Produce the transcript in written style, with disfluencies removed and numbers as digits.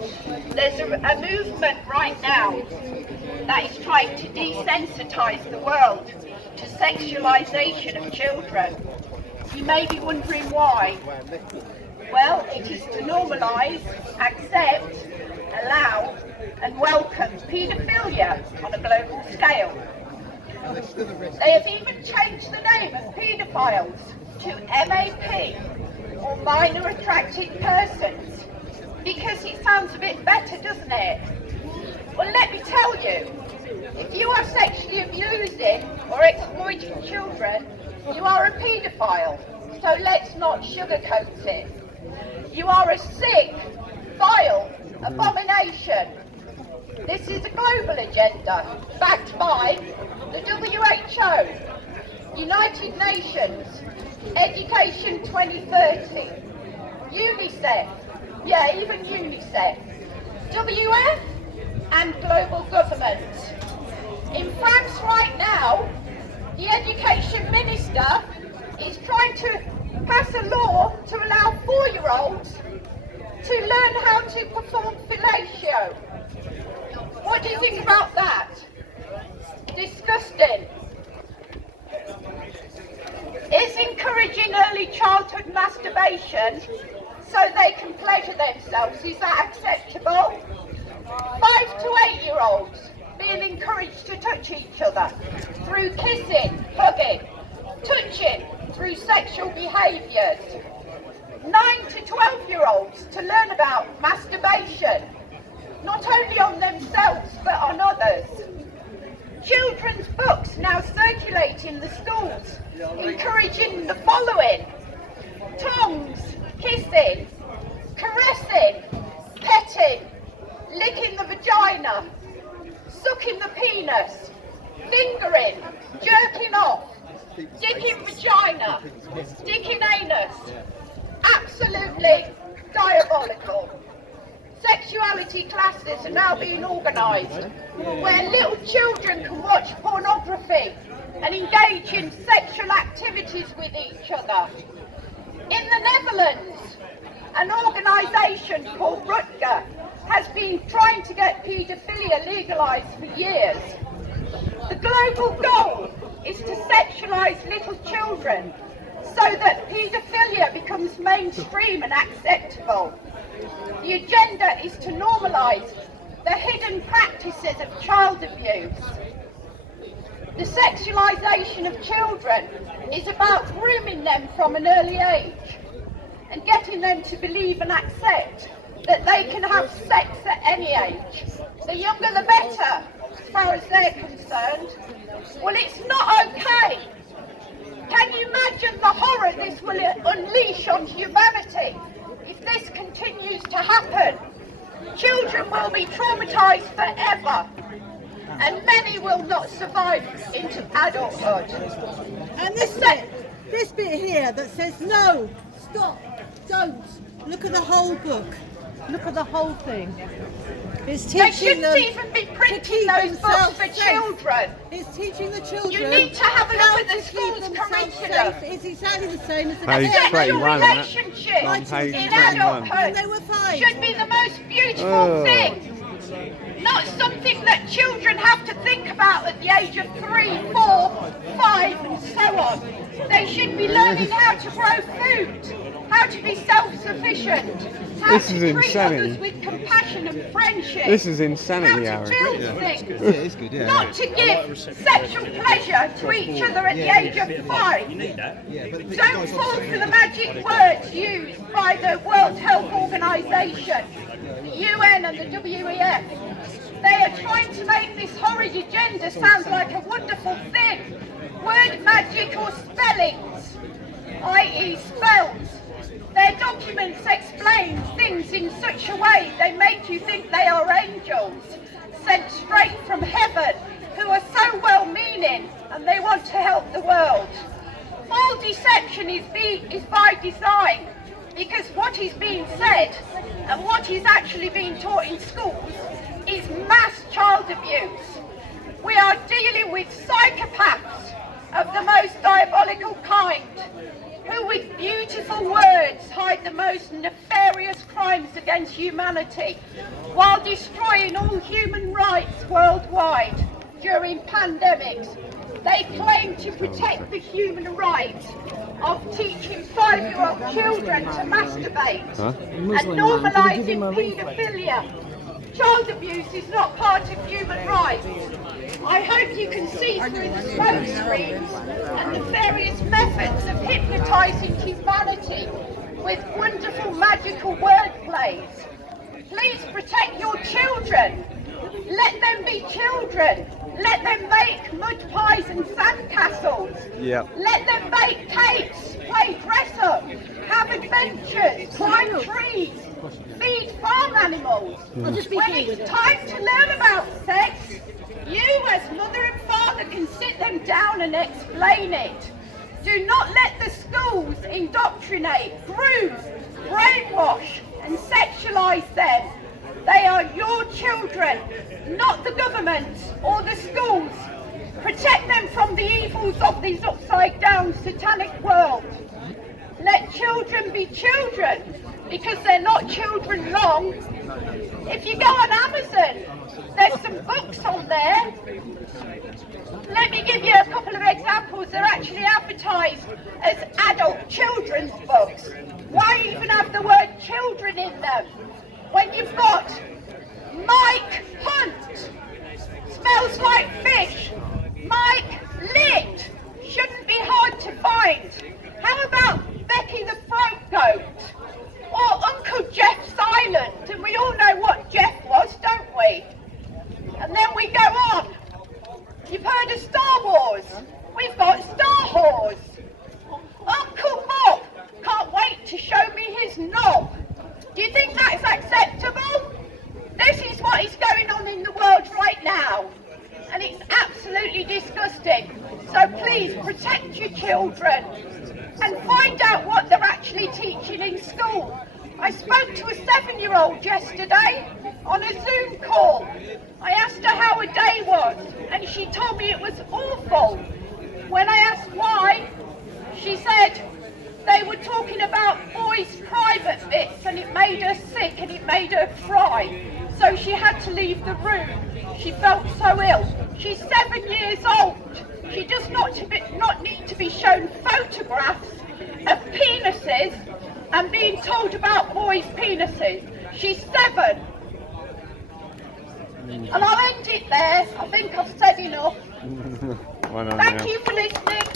There's a movement right now that is trying to desensitise the world to sexualisation of children. You may be wondering why. Well, it is to normalise, accept, allow and welcome paedophilia on a global scale. They have even changed the name of paedophiles to MAP, or minor attracted persons, because it sounds a bit better, doesn't it? Well, let me tell you, if you are sexually abusing or exploiting children, you are a paedophile, so let's not sugarcoat it. You are a sick, vile abomination. This is a global agenda backed by the WHO, United Nations, Education 2030, UNICEF, even UNICEF, WF and global governments. In France right now, the education minister is trying to pass a law to allow 4-year-olds to learn how to perform fellatio. What do you think about that? Disgusting. Is encouraging early childhood masturbation so they can pleasure themselves, is that acceptable? 5 to 8-year-olds being encouraged to touch each other through kissing, hugging, touching, through sexual behaviours. 9 to 12-year-olds to learn about masturbation, not only on themselves but on others. Children's books now circulate in the schools, encouraging the following: tongues, kissing, caressing, petting, licking the vagina, sucking the penis, fingering, jerking off, dicking vagina, dicking anus. Absolutely diabolical. Sexuality classes are now being organised where little children can watch pornography and engage in sexual activities with each other. In the Netherlands, an organisation called Rutger has been trying to get paedophilia legalised for years. The global goal is to sexualise little children so that paedophilia becomes mainstream and acceptable. The agenda is to normalise the hidden practices of child abuse. The sexualisation of children is about grooming them from an early age and getting them to believe and accept that they can have sex at any age. The younger the better, as far as they're concerned. Well, it's not okay. Can you imagine the horror this will unleash on humanity if this continues to happen? Children will be traumatised forever, and many will not survive into adulthood. And this bit here that says no, stop, don't, look at the whole book, look at the whole thing. It's teaching they shouldn't even be printing those books for children. It's teaching the children. You need to have a look at the school's curriculum. It's exactly the same as the sexual relationship in adulthood should be the most beautiful thing. Not something that children have to think about at the age of 3, 4, 5 and so on. They should be learning how to grow food, how to be self-sufficient, how to treat others with compassion and friendship. This is insanity, how to build things, It's good, yeah. not to give sexual pleasure to each other at the age of 5. Don't fall for the magic words used by the World Health Organization, the UN and the WEF. They are trying to make this horrid agenda sound like a wonderful thing. Word magic or spellings, i.e. spells. Their documents explain things in such a way they make you think they are angels, sent straight from heaven, who are so well-meaning and they want to help the world. All deception is by design, because what is being said and what is actually being taught in schools is mass child abuse. We are dealing with psychopaths of the most diabolical kind. who with beautiful words hide the most nefarious crimes against humanity while destroying all human rights worldwide during pandemics. They claim to protect the human right of teaching 5-year-old children to masturbate and normalising paedophilia. Child abuse is not part of human rights. I hope you can see through the smoke screens and the various methods of hypnotising humanity with wonderful magical wordplays. Please protect your children. Let them be children. Let them make mud pies and sandcastles. Yep. Let them bake cakes, play dress up, have adventures, climb trees, feed farm animals. When it's time to learn about sex, you as mother and father can sit them down and explain it. Do not let the schools indoctrinate, groom, brainwash and sexualise them. They are your children, not the government or the schools. Protect them from the evils of this upside-down satanic world. Let children be children, because they're not children long. If you go on Amazon, there's some books on there. Let me give you a couple of examples. They're actually advertised as adult children's books. Why even have the word children in them? When you've got Mike Hunt, smells like fish, Mike Lit, shouldn't be hard to find. How about Becky the Throat Goat? Or Uncle Jeff's Island, and we all know what Jeff was, don't we? And then we go on. You've heard of Star Wars? We've got Star Whores. Uncle Bob can't wait to show me his knob. Do you think that's acceptable? This is what is going on in the world right now, and it's absolutely disgusting. So please protect your children and find out what they're actually teaching in school. I spoke to a 7-year-old yesterday on a Zoom call. I asked her how her day was, and she told me it was awful. When I asked why, she said they were talking about boys' private bits and it made her sick and it made her cry. So she had to leave the room. She felt so ill. She's 7 years old. She does not need to be shown photographs of penises and being told about boys' penises. She's 7. And I'll end it there. I think I've said enough. Thank you for listening.